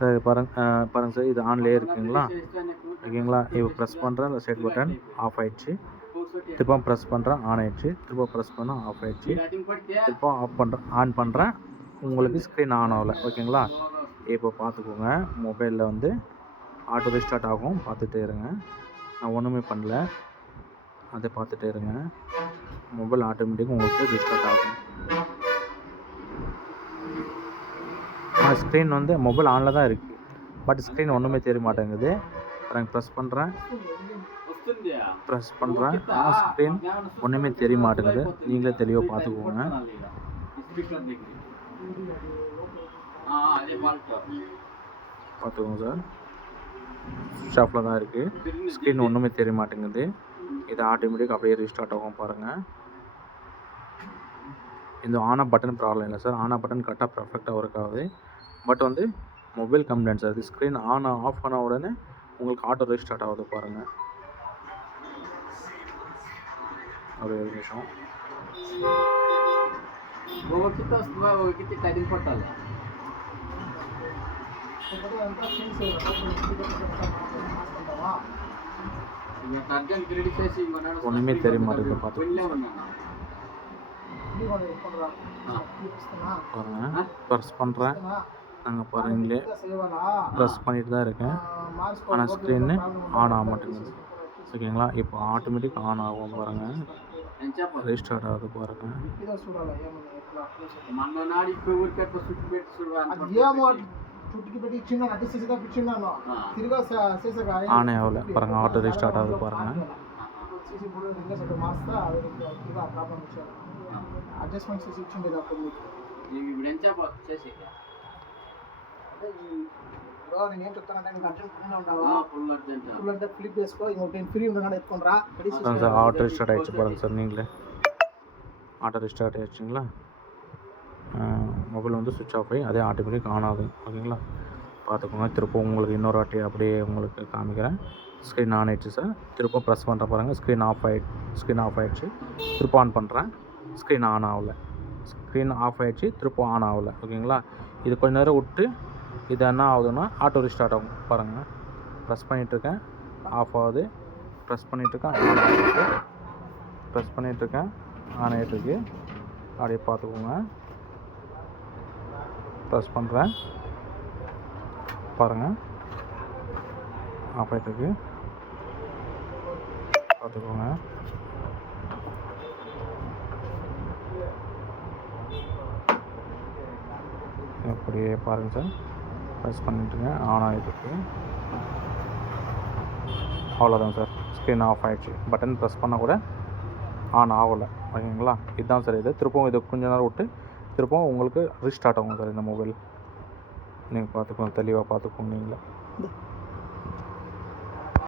Sir பாருங்கள் sir, இது ஆன்லேயே இருக்குங்களா? ஓகேங்களா? இப்போ ப்ரெஸ் பண்ணுறேன், செட் பட்டன் ஆஃப் ஆகிடுச்சு. திரும்ப ப்ரெஸ் பண்ணுறேன், ஆன் ஆகிடுச்சு. திரும்ப ப்ரெஸ் பண்ணால் ஆஃப் ஆகிடுச்சு. திரும்ப ஆன் பண்ணுறேன், உங்களுக்கு ஸ்க்ரீன் ஆன் ஆகலை. ஓகேங்களா? இப்போ பார்த்துக்கோங்க, மொபைலில் வந்து ஆட்டோ ரீஸ்டார்ட் ஆகும். பார்த்துட்டே இருங்க. நான் ஒன்றுமே பண்ணல, அதை பார்த்துட்டே இருங்க. மொபைல் ஆட்டோமேட்டிக்காக உங்களுக்கு ரீஸ்டார்ட் ஆகும். ஸ்க்ரீன் வந்து மொபைல் ஆனில் தான் இருக்குது, பட் ஸ்க்ரீன் ஒன்றுமே தெரிய மாட்டேங்குது. ப்ரெஸ் பண்ணுறேன், ஆனால் ஸ்க்ரீன் ஒன்றுமே தெரிய மாட்டேங்குது. நீங்களே தெளிவாக பார்த்துக்கோங்க. பார்த்துக்கோங்க சார், ஸ்விட்ச் ஆஃபில் தான் இருக்குது. ஸ்க்ரீன் ஒன்றுமே தெரிய மாட்டேங்குது. இது ஆட்டோமேட்டிக் அப்படியே ரீஸ்டார்ட் ஆகும் பாருங்கள். இந்த ஆன் ஆஃப் பட்டன் ப்ராப்ளம் இல்லை சார். ஆன் ஆஃப் பட்டன் கரெக்டாக பர்ஃபெக்டாக ஒர்க் ஆகுது. பட் வந்து மொபைல் கம்ப்ளைண்ட் சார். இது ஸ்க்ரீன் ஆஃப் பண்ண உடனே உங்களுக்கு ஆட்டோ ரீஸ்டார்ட் ஆகுது பாருங்கள். ஒரு நிமிஷம். ஒன்றுமே தெரிய மாட்டேங்குது. பார்த்து பாருங்கள், ப்ரெஸ் பண்ணுறேன். நாங்கள் பாருங்களே ப்ரெஸ் பண்ணிட்டு தான் இருக்கேன், ஆனால் ஸ்க்ரீனு ஆன் ஆக மாட்டேங்குது. ஓகேங்களா? இப்போ ஆட்டோமேட்டிக் ஆன் ஆகும் பாருங்கள். ரீஸ்டார்ட் ஆகுது பாருங்கள். ஆனே ஆகலை பாருங்கள். ஆட்டோ ரீஸ்டார்ட் ஆகுது பாருங்கள். అడ్జస్ట్మెంట్స్ చేసి ఇచ్చిండేది అప్పుడు మీకు ఇప్పుడు ఎంత చేసి నేను ఏం చెప్తానంటే నీకు అర్జెంట్ పనిలో ఉండవా? ఫుల్ అంటే ఫ్లిప్ వేసుకో. ఇంకొకటి నేను ఫ్రీ ఉండగానే ఎత్తుకోనరా. சார் ஆட்டோ ரீஸ்டார்ட் ஆகிடுச்சு பாருங்கள் சார். நீங்களே ஆட்டோ ரீஸ்டார்ட் ஆகிடுச்சிங்களா? மொபைல் வந்து சுவிட்ச் ஆஃப் ஆகி அதே ஆட்டோமேட்டிக் ஆன் ஆகுது. ஓகேங்களா? பார்த்துக்கோங்க. திருப்ப உங்களுக்கு இன்னொரு வாட்டி அப்படியே உங்களுக்கு காமிக்கிறேன். ஸ்க்ரீன் ஆன் ஆகிடுச்சு சார். திருப்ப ப்ரெஸ் பண்ணுற பாருங்கள், ஸ்க்ரீன் ஆஃப் ஆகிடுச்சு. திருப்ப ஆன் பண்ணுறேன், ஸ்க்ரீன் ஆன் ஆகலை. ஸ்க்ரீன் ஆஃப் ஆகிடுச்சு, திருப்ப ஆன் ஆகலை. ஓகேங்களா? இது கொஞ்ச நேரம் விட்டு இது என்ன ஆகுதுன்னா ஆட்டோ ரீஸ்டார்ட் ஆகும் பாருங்கள். ப்ரெஸ் பண்ணிகிட்ருக்கேன், ஆஃப் ஆகுது. ப்ரெஸ் பண்ணிகிட்ருக்கேன், ஆன் ஆகிட்டு. ப்ரெஸ் பண்ணிகிட்ருக்கேன், ஆன் ஆகிட்டுருக்கு. அப்படியே பார்த்துக்கோங்க. ப்ரெஸ் பண்ணுறேன் பாருங்கள், ஆஃப் ஆகிட்டுருக்கு. பார்த்துக்கோங்க. அப்படியே பாருங்கள் சார். ப்ரெஸ் பண்ணிட்டுருங்க, ஆன் ஆகிட்டுருக்கு. அவ்வளோதான் சார், ஸ்க்ரீன் ஆஃப் ஆகிடுச்சு. பட்டன் ப்ரெஸ் பண்ணால் கூட ஆன் ஆகலை. ஓகேங்களா? இதுதான் சார். இது திருப்பவும் இது கொஞ்ச நேரம் விட்டு திருப்பவும் உங்களுக்கு ரீஸ்டார்ட் ஆகும் சார் இந்த மொபைல். நீங்கள் பார்த்துக்கோங்க, தெளிவாக பார்த்துக்கோங்க நீங்களே.